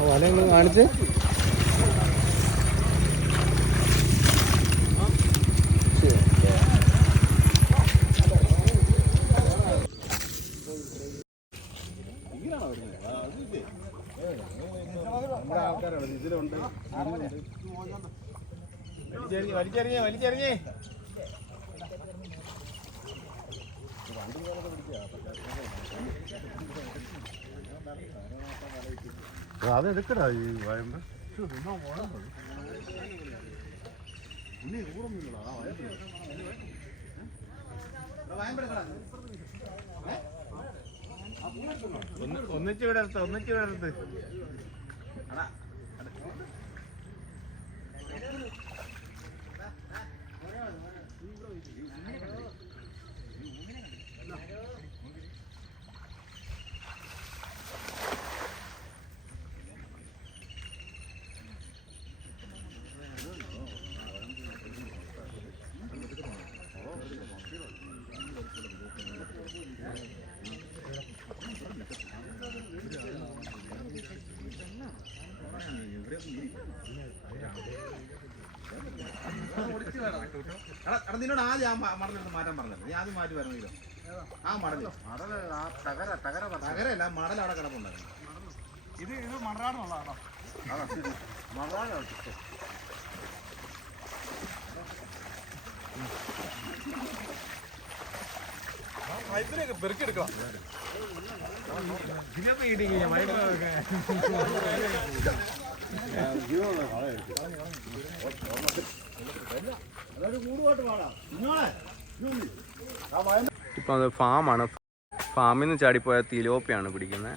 വല ഒന്ന് കാണിച്ച് വലിച്ചെറിഞ്ഞേ വലിച്ചെറിഞ്ഞേ. അതെടുക്കടാ ഈ വയമ്പ്. ഒന്നിച്ചു വിടരുത് ഒന്നിച്ചു വിടരുത് എടാ എടാ, നിന്നോട് ആദ്യം ആ മടലെടുത്ത് മാറ്റാൻ പറഞ്ഞത് നീ ആദ്യം മാറ്റി വരണമെങ്കിലോ ആ മടൽ ആ തകര തകര തകരല്ല മടൽ അവിടെ കിടപ്പുണ്ടായിരുന്നു ഇത് ഇത് മണറാടുള്ളതാണോ മടാലോ ഇതിനൊക്കെ പെറുക്കെടുക്കണം ഇതിനൊക്കെ ഇടിക്കുക ഇപ്പം അത് ഫാമാണ്. ഫാമിൽ നിന്ന് ചാടിപ്പോയ തിലോപ്പിയാണ് പിടിക്കുന്നത്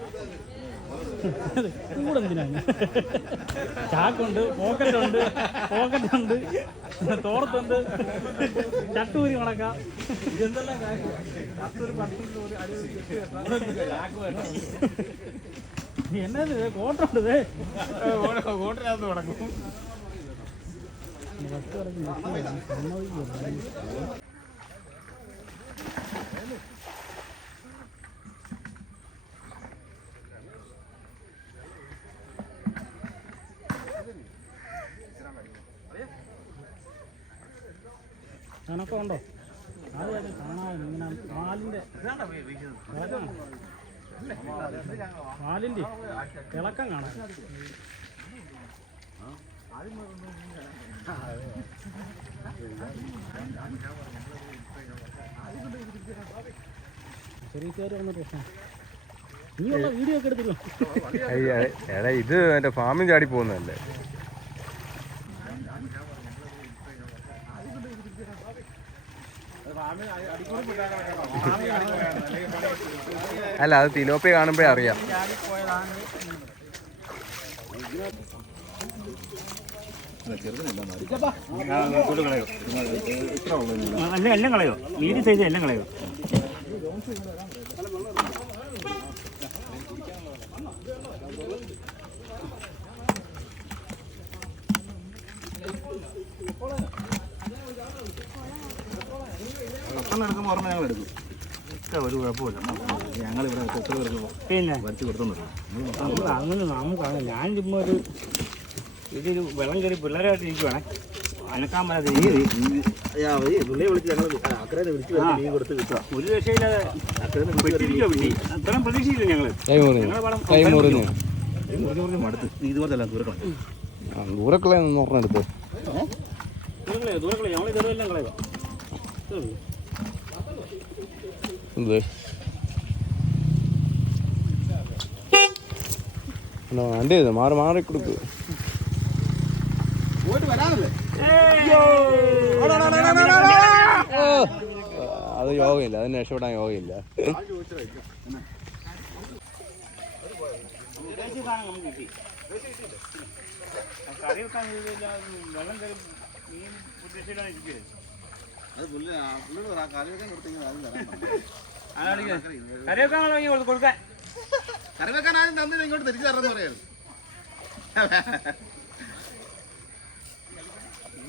കൂടെ പോക്കറ്റ് ഉണ്ട് പോക്കറ്റ് ഉണ്ട് തോർത്തുണ്ട് ചട്ടൂരി കണക്കാം. എന്നത്? കോട്ടുണ്ട് കോട്ടിനകത്ത് കിടക്കും. കണക്കുണ്ടോ അത് കാണാൻ ഇങ്ങനെ പാലിന്റെ തിളക്കം കാണാം. ഇത് എന്റെ ഫാമിൽ ചാടി പോകുന്നതല്ലേ? അല്ല അത് തിലോപ്പി കാണുമ്പോഴേ അറിയാം. എല്ലാം കളയോ? മീഡിയം സൈസ് എല്ലാം കളയോ? പെട്ടെന്ന് എടുക്കുമ്പോൾ ഓർമ്മ ഞങ്ങൾ എടുക്കും. ഒക്കെ ഒരു കുഴപ്പമില്ല. ഞങ്ങൾ ഇവിടെ എത്ര പേർക്ക് പിന്നെ? വരച്ച് കൊടുത്തു നമുക്ക് അങ്ങനെ നമുക്കാണ് ഞാൻ ചുമ്മാ ഒരു ഇതൊരു വെള്ളം കയറി പിള്ളേരായിട്ട് ഇരിക്കുവാണേ. അനക്കാൻ പറ്റാതെ പുള്ളിയെ വിളിച്ച് ഞങ്ങൾ അക്കരെ വിളിച്ച് മീൻ കൊടുത്ത് കിട്ടുക ഒരു രക്ഷയില്ലാതെ അത്രയും പ്രതീക്ഷയില്ല ഞങ്ങൾ മടുത്ത്. ഇതുപോലല്ല ദൂരക്കണം ആ ദൂരക്കുള്ള നോക്കണെടുത്ത് ദൂരങ്ങളെയോ ദൂരങ്ങളെയോ ഞങ്ങൾ ഇതെല്ലാം കളയുക എന്നാ വണ്ടി ഇത് മാറി മാറി കൊടുക്ക്. അത് യോഗമില്ല അതിന് രക്ഷപ്പെടാൻ യോഗമില്ല കറി വെക്കാൻ വെള്ളം കയറി മീൻ ഉദ്ദേശിച്ചിട്ടാണ് ഇരിക്കുന്നത് അത് പുല്ല് ആ കറി വെക്കാൻ കൊടുത്തെങ്കിൽ അത് തരാൻ പറഞ്ഞു. അതാണ് കറി വെക്കാൻ വേണമെങ്കിൽ കൊടു- കൊടുക്കാൻ. കറി ആദ്യം തന്നില്ല ഇങ്ങോട്ട് തിരിച്ചു തരാന്ന് പറയായിരുന്നു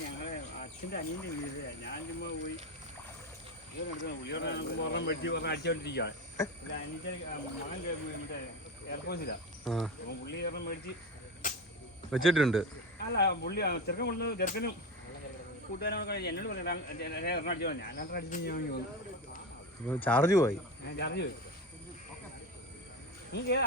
ഞങ്ങളെ അച്ഛന്റെ അനിയന്റെ വീട്. ഞാൻ ചുമ്മാ പോയി. ഇവരെടുത്ത് പുള്ളിയോടെ നോക്കുമ്പോൾ ഒരെണ്ണം വെട്ടി ഒരെണ്ണം അടിച്ചുകൊണ്ടിരിക്കുകയാണ് അനിയന്റെ മകൻ എയർപോർട്ടിലാണ് അപ്പം പുള്ളി ഒരെണ്ണം മേടിച്ച് വെച്ചിട്ടുണ്ട്. അല്ല പുള്ളി ചെറുക്കൻ ചെറുക്കനും എന്നോട് പറഞ്ഞു "ഞാൻ- രണ്ടെണ്ണം അടിച്ച് ഞാൻ ഇപ്പൊ ചാർജ് പോയി. ഈ ചാർജ് പോയി. നീ കേറ്,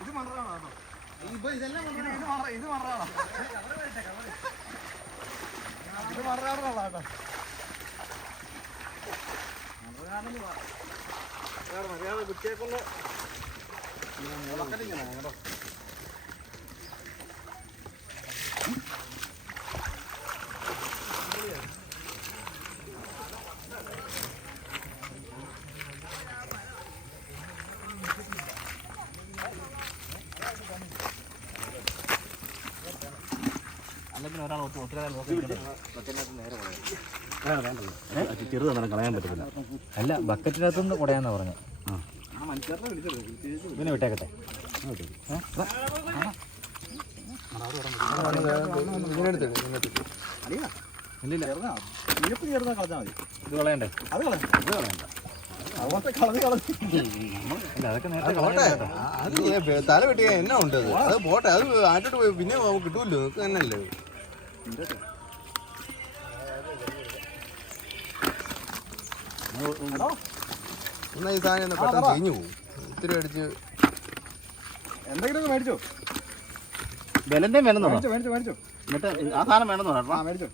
ഇത് മണ്ണാണോ ഇപ്പൊ ഇതെല്ലാം. ഇത് ഇത് മണ്ണാണോ ഇത് മണ്ണാണോ. കേട്ടോ. മണ്ണാണെന്ന് പറ. വേറെ മര്യാദ കുട്ടിയെക്കൊണ്ട് മുളക്കടിക്കണം കേട്ടോ. തന്നെ കളയാൻ പറ്റത്തില്ല. അല്ല ബക്കറ്റിനകത്തുനിന്ന് കുടയാന്നാ പറഞ്ഞു. പിന്നെ വിട്ടേക്കട്ടെ. ഇത് കളയണ്ടേ? അത് കളയണ്ട. അതുപോലത്തെ കളഞ്ഞ് കളഞ്ഞ്. അല്ല അതൊക്കെ അത് നേരത്തെ കളയണ്ട അത് തല വെട്ടിയ എന്നാ ഉണ്ട് അത്? പോട്ടെ. അത് ആറ്റോട്ട് പോയി പിന്നെ നമുക്ക് കിട്ടൂല്ലോ. നിനക്ക് തന്നെയല്ലേ? എന്നാ ഈ സാധനം ഒന്ന് പെട്ടെന്ന് കഴിഞ്ഞു പോകും ഇത്തിരി അടിച്ച് എന്തെങ്കിലും മേടിച്ചോ? ബലന്റെ വേണമെന്നോ മേടിച്ചോ മേടിച്ചോ മേടിച്ചോ. എന്നിട്ട് ആ സാധനം വേണമെന്നോ ആ മേടിച്ചോ.